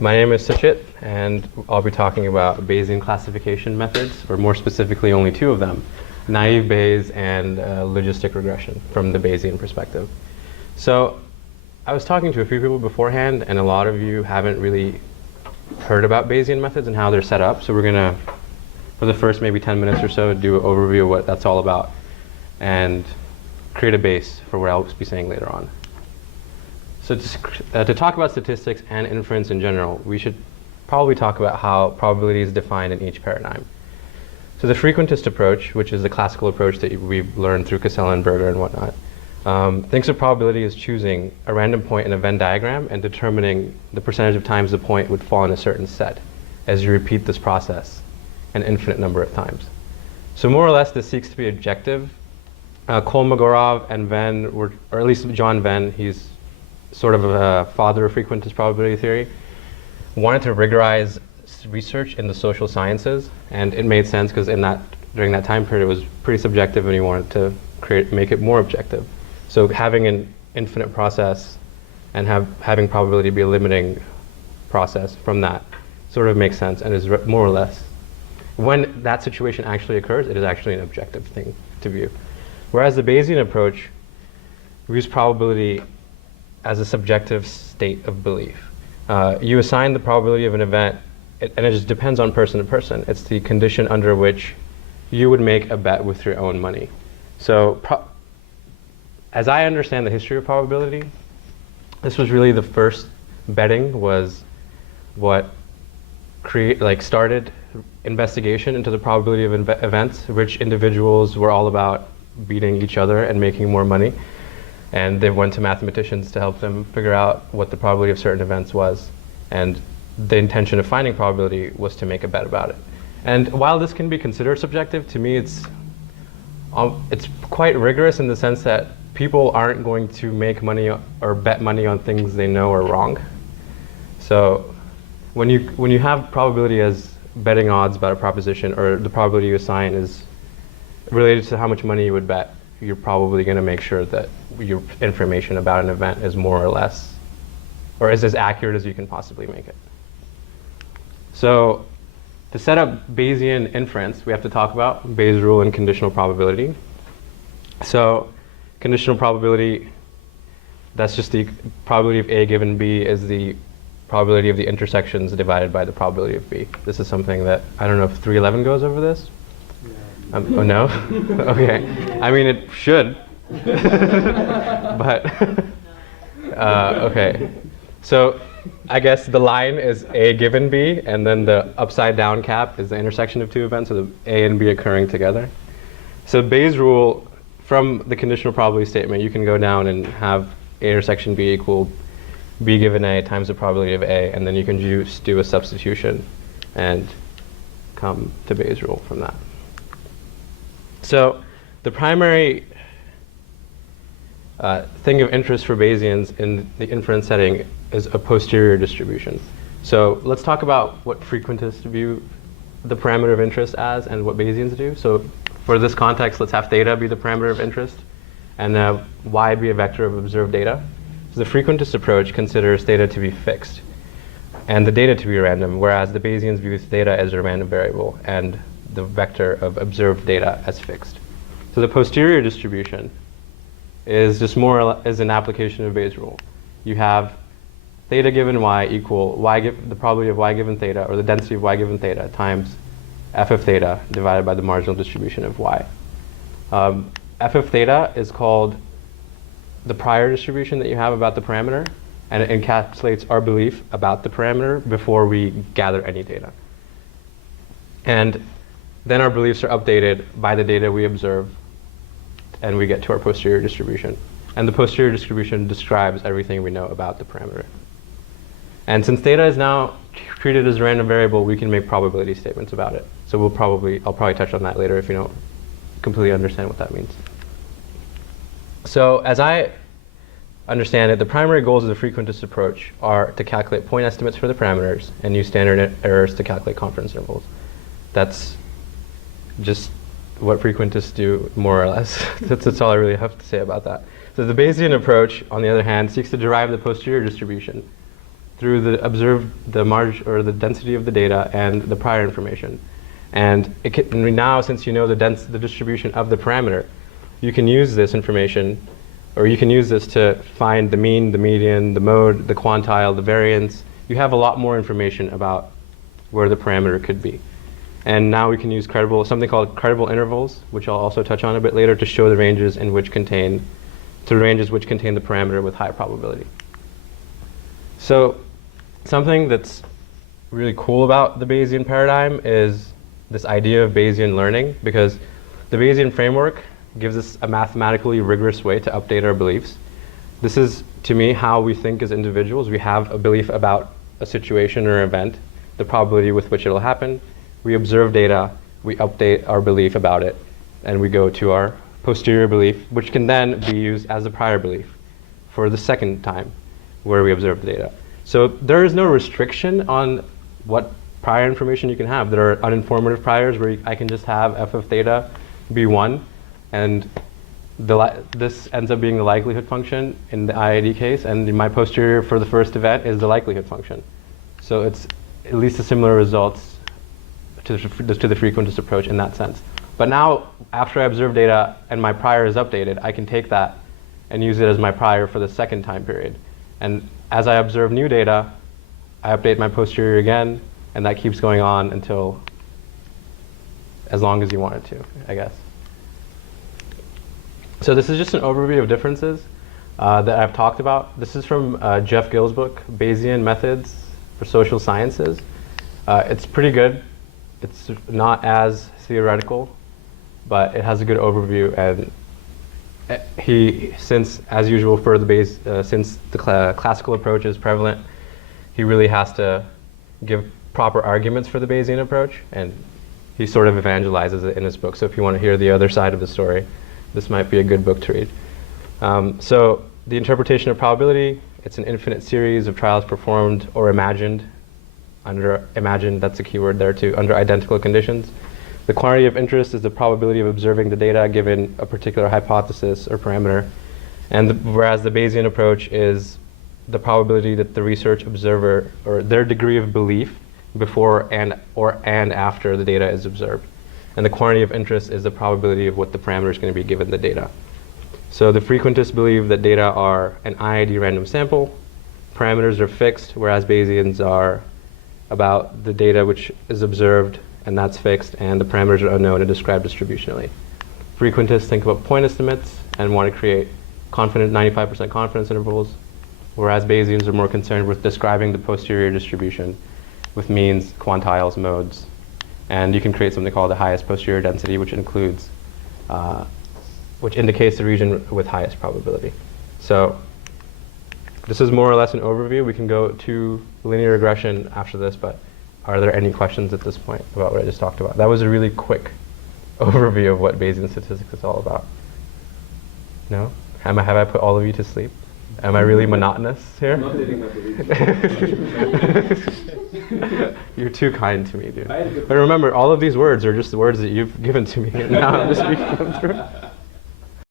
My name is Suchit, and I'll be talking about Bayesian classification methods, or more specifically only two of them, naive Bayes and logistic regression from the Bayesian perspective. So I was talking to a few people beforehand, and a lot of you haven't really heard about Bayesian methods and how they're set up. So we're going to, for the first maybe 10 minutes or so, do an overview of what that's all about and create a base for what I'll be saying later on. So to talk about statistics and inference in general, we should probably talk about how probability is defined in each paradigm. So the frequentist approach, which is the classical approach that we've learned through Casella and Berger and whatnot, thinks of probability as choosing a random point in a Venn diagram and determining the percentage of times the point would fall in a certain set as you repeat this process an infinite number of times. So more or less, this seeks to be objective. Kolmogorov and Venn, or at least John Venn, he's sort of a father of frequentist probability theory, wanted to rigorize research in the social sciences, and it made sense because during that time period it was pretty subjective, and he wanted to make it more objective. So having an infinite process and having probability be a limiting process from that sort of makes sense and is more or less, when that situation actually occurs, it is actually an objective thing to view. Whereas the Bayesian approach views probability as a subjective state of belief. You assign the probability of an event, and it just depends on person to person. It's the condition under which you would make a bet with your own money. So as I understand the history of probability, this was really the first betting was what started investigation into the probability of events. Rich individuals were all about beating each other and making more money. And they went to mathematicians to help them figure out what the probability of certain events was. And the intention of finding probability was to make a bet about it. And while this can be considered subjective, to me it's quite rigorous in the sense that people aren't going to make money or bet money on things they know are wrong. So when you have probability as betting odds about a proposition, or the probability you assign is related to how much money you would bet, you're probably going to make sure that your information about an event is more or less, or is as accurate as you can possibly make it. So to set up Bayesian inference, we have to talk about Bayes' rule and conditional probability. So conditional probability, that's just the probability of A given B is the probability of the intersections divided by the probability of B. This is something that, I don't know if 311 goes over this? Oh no? Okay. I mean, it should. But, okay. So I guess the line is A given B, and then the upside down cap is the intersection of two events, so the A and B occurring together. So Bayes' rule, from the conditional probability statement, you can go down and have A intersection B equal B given A times the probability of A, and then you can just do a substitution and come to Bayes' rule from that. So the primary thing of interest for Bayesians in the inference setting is a posterior distribution. So let's talk about what frequentists view the parameter of interest as and what Bayesians do. So for this context, let's have theta be the parameter of interest and y be a vector of observed data. So the frequentist approach considers theta to be fixed and the data to be random, whereas the Bayesians view theta as a random variable and the vector of observed data as fixed. So the posterior distribution is just more or less is an application of Bayes' rule. You have theta given y equal the probability of y given theta, or the density of y given theta, times f of theta divided by the marginal distribution of y. F of theta is called the prior distribution that you have about the parameter, and it encapsulates our belief about the parameter before we gather any data. And then our beliefs are updated by the data we observe, and we get to our posterior distribution. And the posterior distribution describes everything we know about the parameter. And since theta is now treated as a random variable, we can make probability statements about it. So I'll probably touch on that later if you don't completely understand what that means. So as I understand it, the primary goals of the frequentist approach are to calculate point estimates for the parameters and use standard errors to calculate confidence intervals. That's just what frequentists do, more or less. That's all I really have to say about that. So the Bayesian approach, on the other hand, seeks to derive the posterior distribution through the margin or the density of the data and the prior information. And now, since you know the distribution of the parameter, you can use this information, or you can use this to find the mean, the median, the mode, the quantile, the variance. You have a lot more information about where the parameter could be. And now we can use something called credible intervals, which I'll also touch on a bit later, to show the ranges which contain the parameter with high probability. So something that's really cool about the Bayesian paradigm is this idea of Bayesian learning, because the Bayesian framework gives us a mathematically rigorous way to update our beliefs. This is, to me, how we think as individuals. We have a belief about a situation or event, the probability with which it'll happen. We observe data, we update our belief about it, and we go to our posterior belief, which can then be used as a prior belief for the second time where we observe the data. So there is no restriction on what prior information you can have. There are uninformative priors where I can just have f of theta be 1, and this ends up being the likelihood function in the IID case, and my posterior for the first event is the likelihood function. So it's at least a similar results to the frequentist approach in that sense. But now, after I observe data and my prior is updated, I can take that and use it as my prior for the second time period. And as I observe new data, I update my posterior again, and that keeps going on until as long as you want it to, I guess. So this is just an overview of differences that I've talked about. This is from Jeff Gill's book, Bayesian Methods for Social Sciences. It's pretty good. It's not as theoretical, but it has a good overview. And since, as usual for the since the classical approach is prevalent, he really has to give proper arguments for the Bayesian approach, and he sort of evangelizes it in his book. So if you want to hear the other side of the story, this might be a good book to read. So the interpretation of probability, it's an infinite series of trials performed or imagined. Imagined, that's a keyword there too, under identical conditions. The quantity of interest is the probability of observing the data given a particular hypothesis or parameter. And whereas the Bayesian approach is the probability that the research observer, or their degree of belief before and after the data is observed. And the quantity of interest is the probability of what the parameter is going to be given the data. So the frequentists believe that data are an IID random sample, parameters are fixed, whereas Bayesians are about the data which is observed, and that's fixed, and the parameters are unknown and described distributionally. Frequentists think about point estimates and want to create 95% confidence intervals, whereas Bayesians are more concerned with describing the posterior distribution with means, quantiles, modes. And you can create something called the highest posterior density, which indicates the region with highest probability. So this is more or less an overview. We can go to linear regression after this, but are there any questions at this point about what I just talked about? That was a really quick overview of what Bayesian statistics is all about. No? Have I put all of you to sleep? Am I really monotonous here? I'm updating my beliefs. You're too kind to me, dude. But remember, all of these words are just the words that you've given to me, and now I'm just speaking them through.